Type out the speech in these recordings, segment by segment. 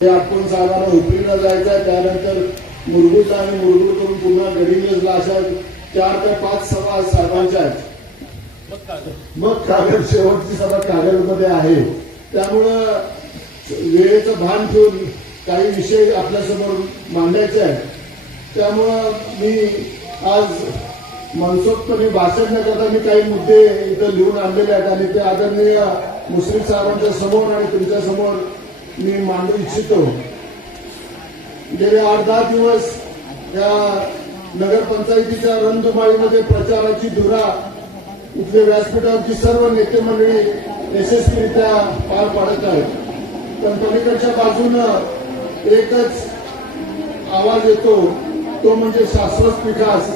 आपण साधारण हुपरीला जायचं आहे, त्यानंतर मुरगुड आणि मुरगुड करून पुन्हा गडिंग्लजला अशा 4 ते 5 सभा साहेबांच्या आहेत. मग कागद शेवटची सभा कागदमध्ये आहे. त्यामुळं वेळेचं भान ठेवून काही विषय आपल्यासमोर मांडायचे आहेत. त्यामुळं मी आज मनसोक्तपणे भाषण न करता मी काही मुद्दे इथं लिहून आणलेले आहेत आणि ते आदरणीय मुश्रीफ साहेबांच्या समोर आणि तुमच्या समोर मी मांडू इच्छितो. गेले 8-10 दिवस या नगरपंचायतीच्या रणधुमाळीमध्ये प्रचाराची धुरा इथले व्यासपीठावरची सर्व नेते मंडळी यशस्वीरित्या पार पाडत आहेत. पण पलीकडच्या बाजूनं एकच आवाज येतो, तो म्हणजे शाश्वत विकास.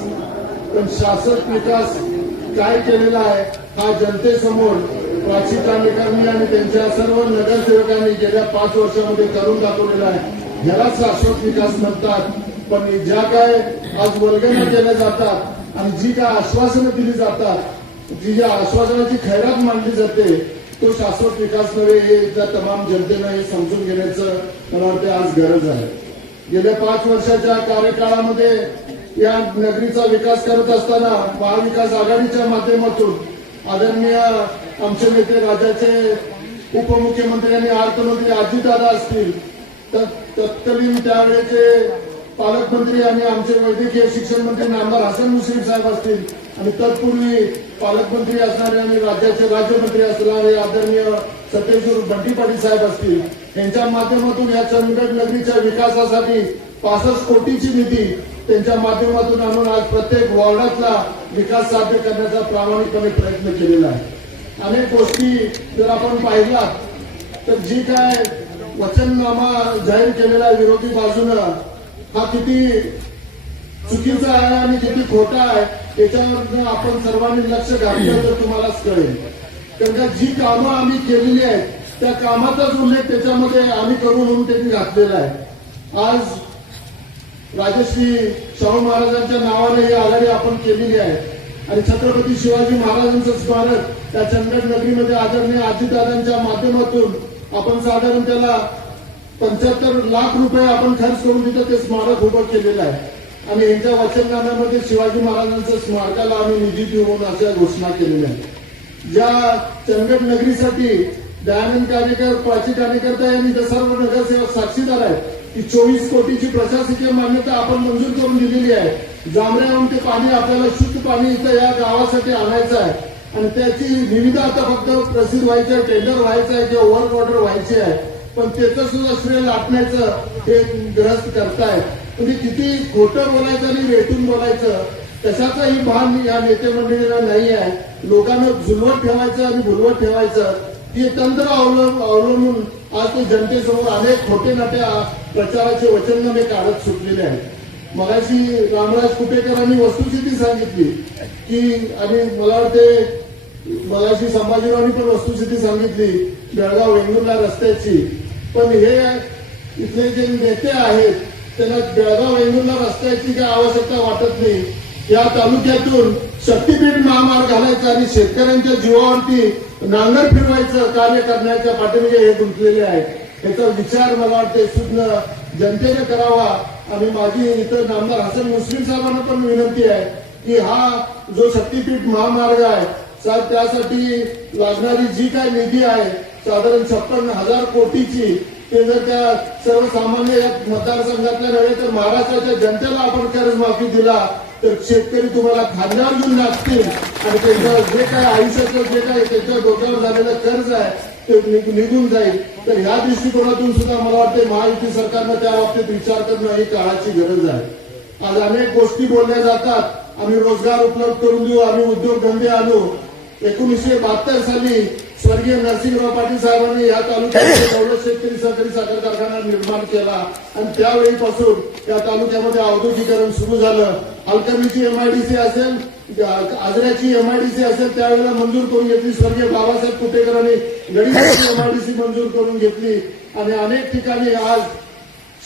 पण शाश्वत विकास काय केलेला आहे हा जनतेसमोर प्राची कांडेकरांनी आणि त्यांच्या सर्व नगरसेवकांनी गेल्या 5 वर्षामध्ये करून दाखवलेला आहे. ह्याला शाश्वत विकास म्हणतात. पण ज्या काय आज वर्गण्या केल्या जातात आणि जी काय आश्वासनं दिली जातात, जी ज्या आश्वासनाची खैरात मांडली जाते, तो शाश्वत विकास नव्हे हे त्या तमाम जनतेनं हे समजून घेण्याचं मला वाटतं आज गरज आहे. गेल्या 5 वर्षाच्या कार्यकाळामध्ये या नगरीचा विकास करत असताना महाविकास आघाडीच्या माध्यमातून आदरणीय आमचे नेते राज्याचे उपमुख्यमंत्री आणि अर्थमंत्री अजितदादा असतील, तर तत्कालीन त्यावेळेचे पालकमंत्री आणि आमचे वैद्यकीय शिक्षण मंत्री नामदार हसन मुश्रीफ साहेब असतील आणि तत्पूर्वी पालकमंत्री असणारे आणि राज्याचे राज्यमंत्री असणारे आदरणीय सतेश्वर बंटी पाटील साहेब असतील, यांच्या माध्यमातून या चंदगड नगरीच्या विकासासाठी 65 कोटीची निधी त्यांच्या माध्यमातून आणून आज प्रत्येक वॉर्डातला विकास साध्य करण्याचा प्रामाणिकपणे प्रयत्न केलेला आहे. अनेक गोष्टी जर आपण पाहिलात तर जी काय वचननामा जाहीर केलेला आहे विरोधी बाजूनं, हा किती चुकीचा आहे आणि किती खोटा आहे याच्यावर आपण सर्वांनी लक्ष घातलं तर तुम्हालाच कळेल. कारण का जी कामं आम्ही केलेली आहेत त्या कामाचाच उल्लेख त्याच्यामध्ये आम्ही करू म्हणून त्यांनी घातलेला आहे. आज राजश्री शाहू महाराजांच्या नावाने ही आघाडी आपण केलेली आहे आणि छत्रपती शिवाजी महाराजांचं स्मारक त्या चंदगड नगरीमध्ये आदरणीय अजितदादांच्या माध्यमातून आपण साधारण त्याला 75 लाख रुपये आपण खर्च करून तिथं ते स्मारक उभं केलेलं आहे आणि यांच्या वचननाम्यामध्ये शिवाजी महाराजांच्या स्मारकाला आम्ही निधी देऊ म्हणून अशा घोषणा केलेल्या आहेत. ज्या चंदगड नगरीसाठी दयानंद कानेकर, प्राची कानेकर यांनी तर सर्व नगरसेवक साक्षीदार आहेत की 24 कोटीची प्रशासकीय मान्यता आपण मंजूर करून दिलेली आहे. जांभऱ्याहून ते पाणी आपल्याला शुद्ध पाणी इथं या गावासाठी आणायचं आहे आणि त्याची निविदा आता फक्त प्रसिद्ध व्हायची आहे, टेंडर व्हायचं आहे किंवा वर्क ऑर्डर व्हायची आहे. पण त्याचं सुद्धा श्रेय लाटण्याचं हे ग्रस्त करतायत. म्हणजे किती खोटं बोलायचं आणि रेटून बोलायचं कशाचंही भान या नेते मंडळीला नाही आहे. लोकांना झुलवत ठेवायचं आणि भुलवत ठेवायचं हे तंत्र अवलंबून आज ते जनतेसमोर अनेक खोटे नाट्या प्रचाराचे वचननामे काढत सुटलेले आहेत. मगाशी रामराज कुपेकरांनी वस्तुस्थिती सांगितली की आणि मला वाटते मगाशी संभाजीरावांनी पण वस्तुस्थिती सांगितली बेळगाव वेंगुर्ला रस्त्याची. पण हे इथले जे नेते आहेत त्यांना बेळगाव वेंगुर्ला रस्त्याची काही आवश्यकता वाटत नाही. या तालुक्यातून शक्तीपीठ महामार्ग घालायचा आणि शेतकऱ्यांच्या जीवावरती नांगर फिरवायचं कार्य करण्याच्या पाठीमागे हे गुंतलेले आहेत. याचा विचार मला वाटते सुज्ञ जनतेने करावा आणि माझी इथं नामदार हसन मुश्रीफ साहेबांना पण विनंती आहे की हा जो शक्तीपीठ महामार्ग आहे त्यासाठी लागणारी जी काय निधी आहे साधारण 56,000 कोटीची, ते जर त्या सर्वसामान्य मतदारसंघातल्या नव्हे तर महाराष्ट्राच्या जनतेला आपण कर्जमाफी दिला तर शेतकरी तुम्हाला खांद्यावर घेऊन नाचतील आणि त्यांचं जे काय आयुष्याचं जे काय त्यांच्या डोक्यावर झालेलं कर्ज आहे ते निघून जाईल. तर ह्या दृष्टिकोनातून सुद्धा मला वाटते महायुती सरकारनं त्या बाबतीत विचार करणं ही काळाची गरज आहे. आज अनेक गोष्टी बोलल्या जातात, आम्ही रोजगार उपलब्ध करून देऊ, आम्ही उद्योगधंदे आणू. 1972 साली स्वर्गीय नरसिंहराव पाटील साहेबांनी या तालुक्यामध्ये दौलत शेतकरी सहकारी साखर कारखाना निर्माण केला आणि त्यावेळीपासून या तालुक्यामध्ये औद्योगिकरण सुरू झालं. अलकमीची एमआयडीसी असेल, आजऱ्याची एमआयडीसी असेल त्यावेळेला मंजूर करून घेतली. स्वर्गीय बाबासाहेब कुटेकरांनी गडीची एमआयडीसी मंजूर करून घेतली आणि अनेक ठिकाणी आज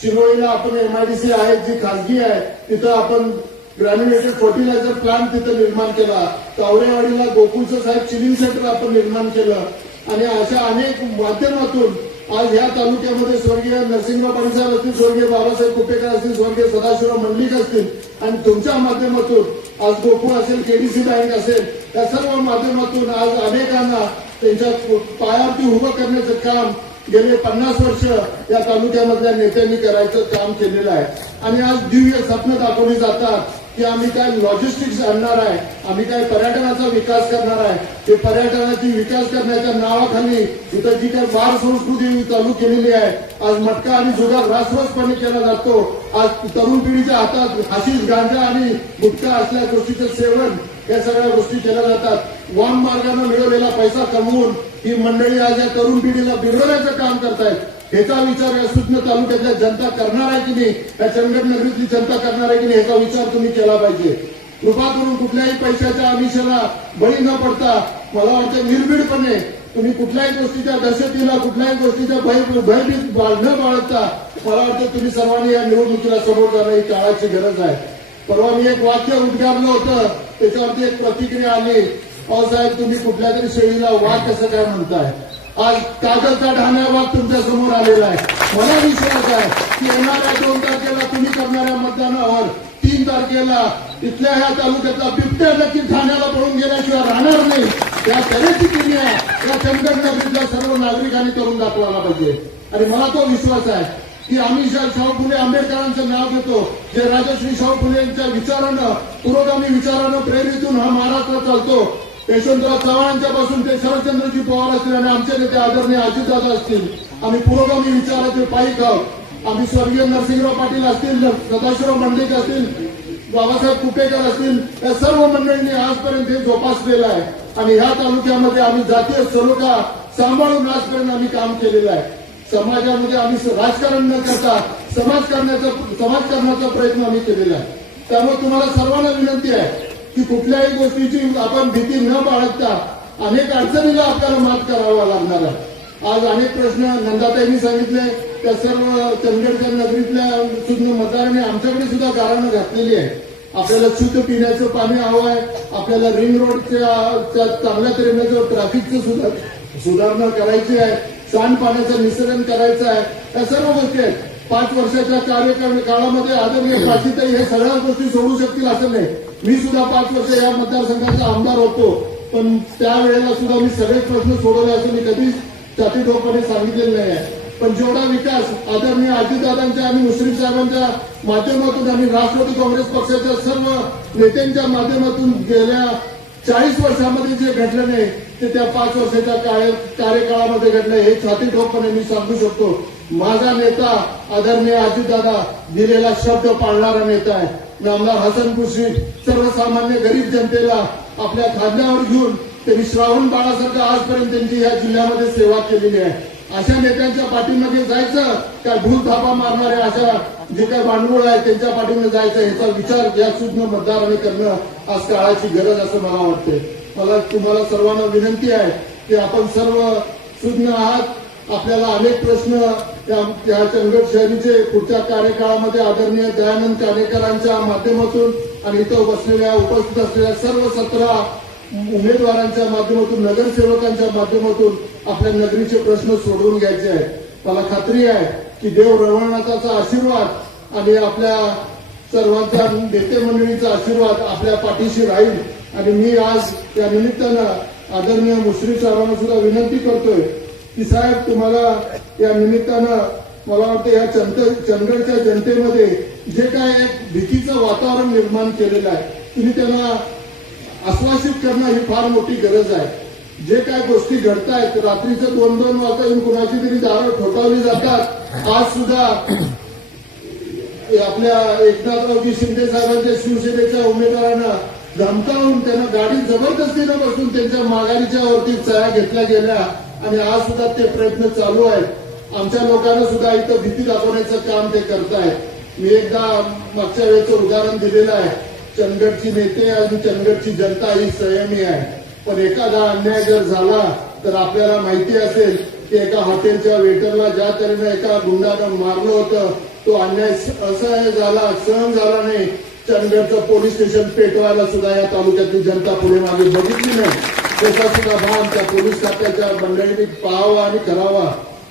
शिरोळीला आपण एमआयडीसी आहे जी खासगी आहे तिथं आपण ग्रॅन्युलेटेड फर्टिलायझर प्लांट तिथं निर्माण केला. तावरेवाडीला गोकुळचं साहेब चिलिंग सेंटर आपण निर्माण केलं आणि अशा अनेक माध्यमातून आज या तालुक्यामध्ये स्वर्गीय नरसिंहराव पाटील साहेब असतील, स्वर्गीय बाबासाहेब कुपेकर असतील, स्वर्गीय सदाशिवराव मंडलिक असतील आणि तुमच्या माध्यमातून आज गोकुळ असेल, केडीसी बँक असेल, या सर्व माध्यमातून आज अनेकांना त्यांच्या पायावरती उभं करण्याचं काम गेले 50 वर्ष या तालुक्यामधल्या नेत्यांनी करायचं काम केलेलं आहे. आणि आज दिव्य स्वप्न दाखवली जातात की आम्ही काय लॉजिस्टिक्स आणणार आहे, आम्ही काय पर्यटनाचा विकास करणार आहे. ते पर्यटनाची विकास करण्याच्या नावाखाली इथं जी काही वार संस्कृती चालू केलेली आहे, आज मटका आणि जुगार रासरोसपणे केला जातो. आज तरुण पिढीच्या हातात हाशीश, गांजा आणि गुटखा असल्या गोष्टीचं सेवन, या सगळ्या गोष्टी केल्या जातात. वाम मार्गाने मिळवलेला पैसा कमवून ही मंडळी आज या तरुण पिढीला बिघडवण्याचं काम करतायत. ह्याचा विचार या सूक्ष्म तालुक्यातल्या जनता करणार आहे की नाही, या चंदगड नगरीतली जनता करणार आहे की नाही, ह्याचा विचार तुम्ही केला पाहिजे. कृपा करून कुठल्याही पैशाच्या आमिषाला बळी न पडता मला वाटतं निर्भीडपणे तुम्ही कुठल्याही गोष्टीच्या दहशतीला, कुठल्याही गोष्टीच्या भयभीत न बाळगता मला वाटतं तुम्ही सर्वांनी या निवडणुकीला समोर जाणं ही काळाची गरज आहे. परवा मी एक वाक्य उद्गारलं होतं, त्याच्यावरती एक प्रतिक्रिया आली, साहेब तुम्ही कुठल्या तरी शेळीला वाघ कसं काय म्हणताय. आज कागदचा ढाण्या वाघ तुमच्या समोर आलेला आहे. मला विश्वास आहे की येणाऱ्या 2 तारखेला तुम्ही करणाऱ्या मतदानावर 3 तारखेला इथल्या ह्या तालुक्यातला बिबट्या नक्की ठाण्याला पळून गेल्याशिवाय राहणार नाही. या तऱ्हेची किमया या चंदगड नगरीतल्या सर्व नागरिकांनी करून दाखवायला पाहिजे. आणि मला तो विश्वास आहे की आम्ही शाहू फुले आंबेडकरांचं नाव घेतो, जे राजश्री शाहू फुले यांच्या विचारानं, पुरोगामी विचारानं प्रेरितून हा महाराष्ट्र चालतो. यशवंतराव चव्हाणांच्या पासून ते शरदचंद्रजी पवार असतील आणि आमचे नेते आदरणीय अजितदादा असतील, आम्ही पुरोगामी विचाराचे पाईक आहोत. आम्ही स्वर्गीय नरसिंहराव पाटील असतील, सदाशिवराव मंडलिक असतील, बाबासाहेब कुपेकर असतील, या सर्व मंडळींनी आजपर्यंत हे जोपासलेलं आहे. आणि ह्या तालुक्यामध्ये आम्ही जातीय सलोखा सांभाळून आजपर्यंत आम्ही काम केलेलं आहे. समाजामध्ये आम्ही राजकारण न करता समाजकारणाचा प्रयत्न आम्ही केलेला आहे. त्यामुळे तुम्हाला सर्वांना विनंती आहे की कुठल्याही गोष्टीची आपण भीती न बाळगता अनेक अडचणीला आपल्याला मात करावा लागणार आहे. आज अनेक प्रश्न नंदाताईंनी सांगितले, त्या सर्व चंदगडच्या नगरीतल्या सुद्धा मतदारांनी आमच्याकडे सुद्धा गाराणं घातलेली आहे. आपल्याला शुद्ध पिण्याचं पाणी हवं आहे, आपल्याला रिंग रोडच्या चांगल्या तऱ्हेनं ट्रॅफिकचं सुधारणा करायची आहे, सांडपाण्याचं निसर्ग करायचं आहे. या सर्व गोष्टी आहेत. 5 वर्षाच्या कार्यकाळामध्ये आदरणीय प्राचीताई हे सगळ्या गोष्टी सोडू शकतील असं नाही. मी सुद्धा 5 वर्ष या मतदारसंघाचा आमदार होतो, पण त्यावेळेला सुद्धा मी सगळेच प्रश्न सोडवले असं मी कधीच छातीठोकपणे सांगितलेलं नाही आहे. पण जेवढा विकास आदरणीय अजितदादांच्या आणि मुश्रीफ साहेबांच्या माध्यमातून आणि राष्ट्रवादी काँग्रेस पक्षाच्या सर्व नेत्यांच्या माध्यमातून गेल्या 40 वर्षामध्ये जे घडलं नाही ते त्या 5 वर्षाच्या कार्यकाळामध्ये घडलं, हे छातीठोकपणे मी सांगू शकतो. माझा नेता आदरणीय अजितदादा दिलेला शब्द पाळणारा नेता आहे. नामदार हसन मुश्रीफ सर्वसामान्य गरीब जनतेला आपल्या खांद्यावर घेऊन त्यांनी श्रावण बाळासारखं आजपर्यंत त्यांची या जिल्ह्यामध्ये सेवा केलेली आहे. अशा नेत्यांच्या पाठीमागे जायचं काय भूल थापा मारणाऱ्या अशा जे काही भांडवल आहे त्यांच्या पाठीमागे जायचं, याचा विचार या सुज्ञ मतदारांनी करणं आज काळाची गरज असं मला वाटते. मला तुम्हाला सर्वांना विनंती आहे की आपण सर्व सुज्ञ आहात. आपल्याला अनेक प्रश्न या चंदगड शहरीचे पुढच्या कार्यकाळामध्ये आदरणीय दयानंद कानेकरांच्या माध्यमातून आणि इथं बसलेल्या उपस्थित असलेल्या सर्व 17 उमेदवारांच्या माध्यमातून, नगरसेवकांच्या माध्यमातून आपल्या नगरीचे प्रश्न सोडवून घ्यायचे आहेत. मला खात्री आहे की देव रवळनाथाचा आशीर्वाद आणि आपल्या सर्वांच्या नेते मंडळीचा आशीर्वाद आपल्या पाठीशी राहील. आणि मी आज या निमित्तानं आदरणीय मुश्रीफ साहेबांना सुद्धा विनंती करतोय की साहेब तुम्हाला या निमित्तानं मला वाटतं या चंदगडच्या जनतेमध्ये जे काय एक भीतीचं वातावरण निर्माण केलेलं आहे, तुम्ही त्यांना आश्वासित करणं ही फार मोठी गरज आहे. जे काय गोष्टी घडतायत, रात्रीचं 2-2 वाजता येऊन कुणाची तरी दारं ठोठावली जातात. आज सुद्धा आपल्या एकनाथरावजी शिंदे साहेबांच्या शिवसेनेच्या उमेदवारांना धमकावून त्यांना गाडीत जबरदस्तीनं बसून त्यांच्या माघारीच्या वरती सह्या घेतल्या गेल्या आणि आज सुद्धा ते प्रयत्न चालू आहेत. आमच्या लोकांना सुद्धा इथं भीती दाखवण्याचं काम ते करतायत. मी एकदा मागच्या वेळेचं उदाहरण दिलेलं आहे. चंदगडची नेते आणि चंदगडची जनता ही संयमी आहे, पण एखादा अन्याय जर झाला तर आपल्याला माहिती असेल की एका हॉटेलच्या वेटरला ज्या तऱ्हेनं एका गुंडानं मारलं होतं, तो अन्याय असह्य झाला, सहन झाला नाही. चंदगडचं पोलीस स्टेशन पेटवायला सुद्धा या तालुक्यातली जनता पुढे मागे बघितली नाही. त्याचा सुद्धा भान त्या पोलीस खात्याच्या मंडळींनी पाहावा आणि करावा.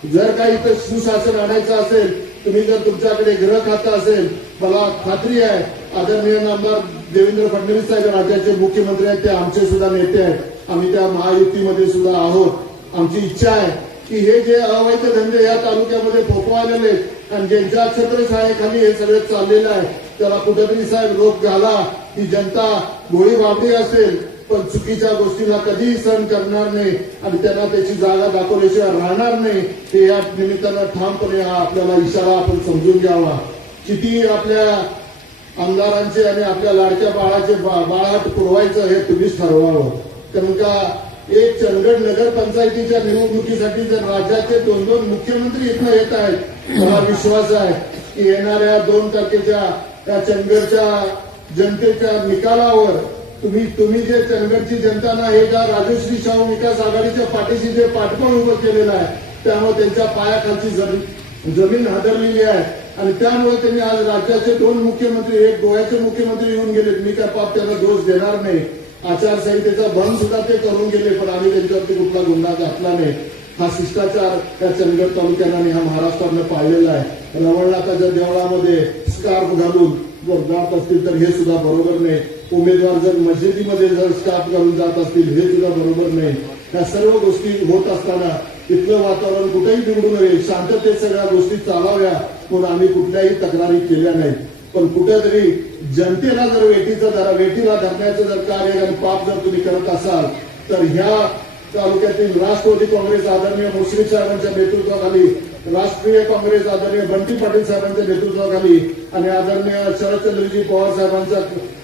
जर काही इथं सुशासन आणायचं असेल, तुम्ही जर तुमच्याकडे गृह खातं असेल, मला खात्री आहे आदरणीय आमदार देवेंद्र फडणवीस साहेब राज्याचे मुख्यमंत्री आहेत, ते आमचे सुद्धा नेते आहेत. आम्ही त्या महायुतीमध्ये सुद्धा आहोत. आमची इच्छा आहे की हे जे अवैध धंदे या तालुक्यामध्ये फोफावलेले आणि ज्यांच्या छत्रछायेखाली हे सगळं चाललेलं आहे, त्याला कुठेतरी साहेब रोख घाला. ही जनता गोळी बाबडी असेल पण चुकीच्या गोष्टीला कधीही सहन करणार नाही आणि त्यांना त्याची जागा दाखवल्याशिवाय राहणार नाही. हे या निमित्तानं ठामपणे हा आपल्याला इशारा आपण समजून घ्यावा. किती आपल्या आमदारांचे आणि आपल्या लाडक्या बाळाचे बाळाट पुरवायचं हे तुम्हीच ठरवावं. कारण का एक चंदगड नगर पंचायतीच्या निवडणुकीसाठी जर राज्याचे 2-2 मुख्यमंत्री इथं येत आहेत, मला विश्वास आहे की येणाऱ्या 2 तारखेच्या या चंदगडच्या जनतेच्या निकालावर तुम्ही जे चंदगडची जनता ना हे ज्या राजश्री शाहू विकास आघाडीच्या पाठीशी जे पाठबळ उभं केलेलं आहे, त्यामुळे त्यांच्या पायाखालची जमीन हादरलेली आहे आणि त्यामुळे त्यांनी आज राज्याचे 2 मुख्यमंत्री, एक गोव्याचे मुख्यमंत्री येऊन गेले. मी काय पाप त्यांना दोष देणार नाही. आचारसंहितेचा भंग सुद्धा ते करून गेले, पण आम्ही त्यांच्यावरती कुठला गुन्हा घातला नाही. हा शिष्टाचार त्या चंदगड तालुक्यानं आणि ह्या महाराष्ट्रानं पाळलेला आहे. रवळनाथाच्या देवळामध्ये स्कार्फ घालून जर जात असतील तर हे सुद्धा बरोबर नाही. उमेदवार जर मशिदीमध्ये जर स्कार्फ घालून जात असतील हे सुद्धा बरोबर नाही. या सर्व गोष्टी होत असताना इथलं वातावरण कुठेही बिघडू नये, शांततेत सगळ्या गोष्टी चालाव्या म्हणून आम्ही कुठल्याही तक्रारी केल्या नाहीत. पण कुठेतरी जनतेला जर वेठीला धरण्याचं जर कार्य आणि पाप जर तुम्ही करत असाल तर ह्या तालुक्यातील राष्ट्रवादी काँग्रेस आदरणीय मुश्रीफ साहेबांच्या नेतृत्वाखाली, राष्ट्रीय काँग्रेस आदरणीय बंटी पाटील साहेबांच्या नेतृत्वाखाली आणि आदरणीय शरदचंद्रजी पवार साहेबांच्या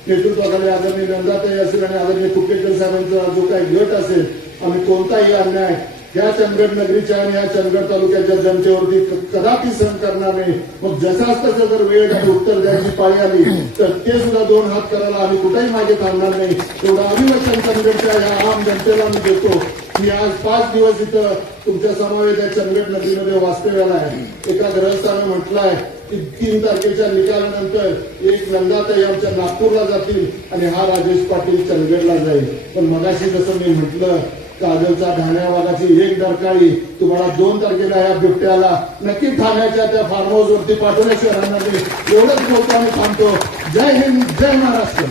नेतृत्वाखाली, आदरणीय नंदाताई असेल आणि आदरणीय कुपेकर साहेबांचा जो काही गट असेल, आम्ही कोणताही अन्याय या चंदगड नगरीच्या आणि या चंदगड तालुक्याच्या जनतेवरती कदापि सहन करणार नाही. मग जसाच तसं जर वेळ आणि उत्तर द्यायची पाळी आली तर ते सुद्धा 2 हात करायला आम्ही कुठेही मागे थांबणार नाही. एवढं अभिवचन चंदगडच्या या आम जनतेला मी देतो. मी आज 5 दिवस इथं तुमच्या समवेत या चंदगड नगरीमध्ये वास्तव्याला आहे. एका ग्रहस्थानं म्हटलंय की 3 तारखेच्या निकालानंतर एक नंदाताई आमच्या नागपूरला जातील आणि हा राजेश पाटील चंदगडला जाईल. पण मगाशी जसं मी म्हटलं, काजलचा ठाण्या वाघाची एक डरकाळी तुम्हाला 2 तारखेला या बिबट्याला नक्की ठाण्याच्या त्या फार्म हाऊस वरती पाठवल्याशिवाय राहणार नाही. एवढंच बोलतो आणि थांबतो. जय हिंद, जय महाराष्ट्र.